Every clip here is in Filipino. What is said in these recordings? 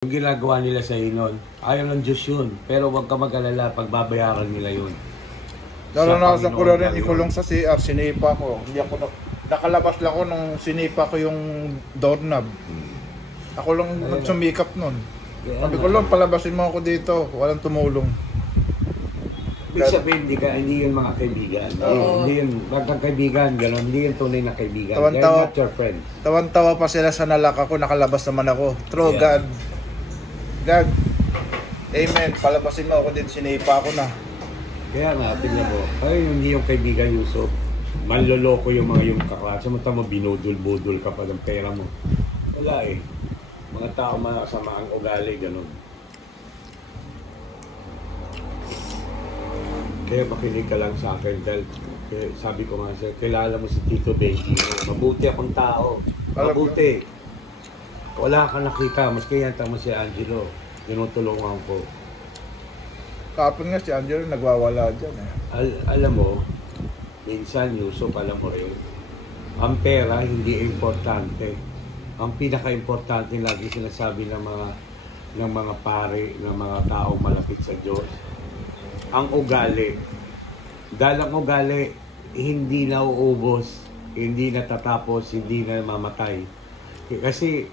Yung ginagawa nila sa inon, ayaw ng Diyos yun. Pero huwag ka mag-alala, pagbabayaran nila yun. Naranasan ko na rin ikulong sa CR, sinipa ko. Hindi ako nakalabas lang ko nung sinipa ko yung doorknob. Ako lang nagsumikap nun. Sabi ko lang, palabasin mo ako dito. Walang tumulong. Ibig sabihin, hindi yun mga kaibigan. Hindi yun, magkakaibigan, gano'n. Hindi yun tunay na kaibigan. They're not your friends. Tawan-tawa pa sila sa nalak ako, nakalabas naman ako. True, God. God. Amen. Palabasin mo ako din, sinipa ako na. Kaya nga, tingnan mo. Ay, hindi yung kaibigan Yusuf. Manloloko yung mga yung kaklase. Samanta mo, binudul-budul ka pa ng pera mo. Wala eh. Mga tao masama ang ugali, gano'n. Kaya makinig ka lang sa akin dahil sabi ko nga sa'yo, kilala mo si Tito Benji. Mabuti akong tao. Mabuti. Wala kang nakita. Maski yan tama si Angelo. Tinutulungan ko. Kapon nga si Angelo nagwawala dyan eh. Alam mo, minsan Yusuf, alam mo rin, ang pera hindi importante. Ang pinaka-importante lagi sinasabi ng mga pare, ng mga tao malapit sa Diyos, ang ugali. Dahil ang ugali, hindi nauubos, hindi natatapos, hindi na mamatay. Kasi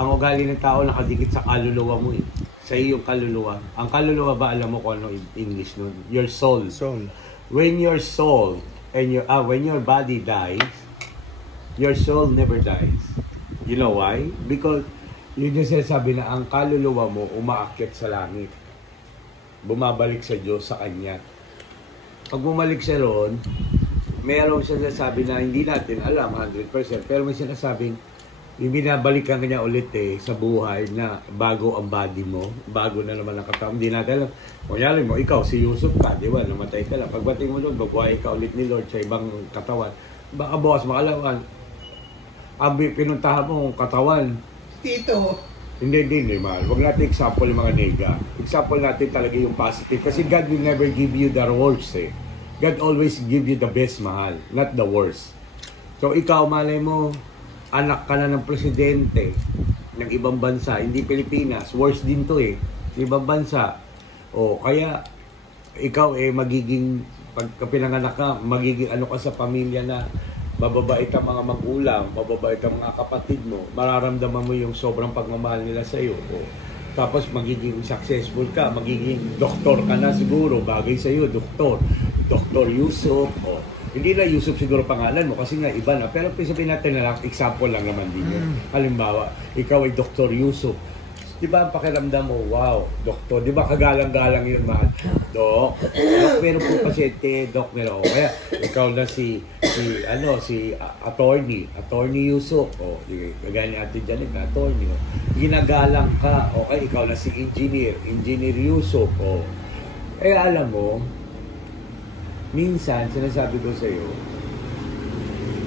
ang ugali ng tao nakadikit sa kaluluwa mo eh. Sa iyong kaluluwa. Ang kaluluwa ba, alam mo kung ano English nun? Your soul. Soul. When your soul and when your body dies, your soul never dies. You know why? Because yun yung sinasabi na ang kaluluwa mo umaakyat sa langit. Bumabalik sa Diyos, sa Kanya. Pag bumalik siya roon, merong sinasabi na hindi natin alam 100%, pero may sinasabing binabalikan kanya ulit sa buhay na bago ang body mo, bago na naman ang katawan. Hindi natin alam. Kunyari mo, ikaw, si Yusuf ka, di ba? Namatay ka lang. Pagbating mo doon, babuhay ka ulit ni Lord sa ibang katawan. Baka bukas makalawan. Ang pinuntahan mo, katawan. Tito. Hindi, mahal. Huwag natin example yung mga nega. Example natin talaga yung positive. Kasi God will never give you the worst eh. God always give you the best, mahal. Not the worst. So ikaw, malay mo, anak ka na ng presidente ng ibang bansa, hindi Pilipinas. Worst din to eh. Ibang bansa. O kaya, ikaw magiging, pagka pinanganak ka, magiging ano ka sa pamilya na mababait ang mga magulang, mababait ang mga kapatid mo, mararamdaman mo yung sobrang pagmamahal nila sa iyo. Tapos magiging successful ka, magiging doktor ka na siguro, bagay sa iyo, doktor. Dr. Yusuf, hindi na Yusuf siguro pangalan mo kasi nga iba na. Pero sabihin natin na lang, example lang naman din yun. Halimbawa, ikaw ay Dr. Yusuf. Di ba ang pakiramdam mo, wow, doktor, di ba kagalang-galang yun, mahal? Dok, meron po pasyente, Dok, meron. Kaya, ikaw na si attorney Yusuf, gagani natin dyan, attorney, ginagalang ka, okay, ikaw na si engineer Yusuf, alam mo, minsan, sinasabi ko sa iyo,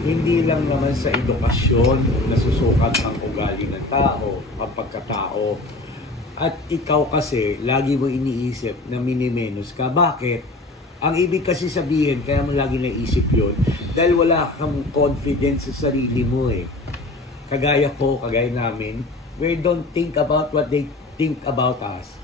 hindi lang naman sa edukasyon nasusukat ang ugali ng tao, ang pagkatao. At ikaw kasi, lagi mo iniisip na minimenos ka. Bakit? Ang ibig kasi sabihin, kaya mo lagi naisip yun, dahil wala kang confidence sa sarili mo eh. Kagaya namin, we don't think about what they think about us.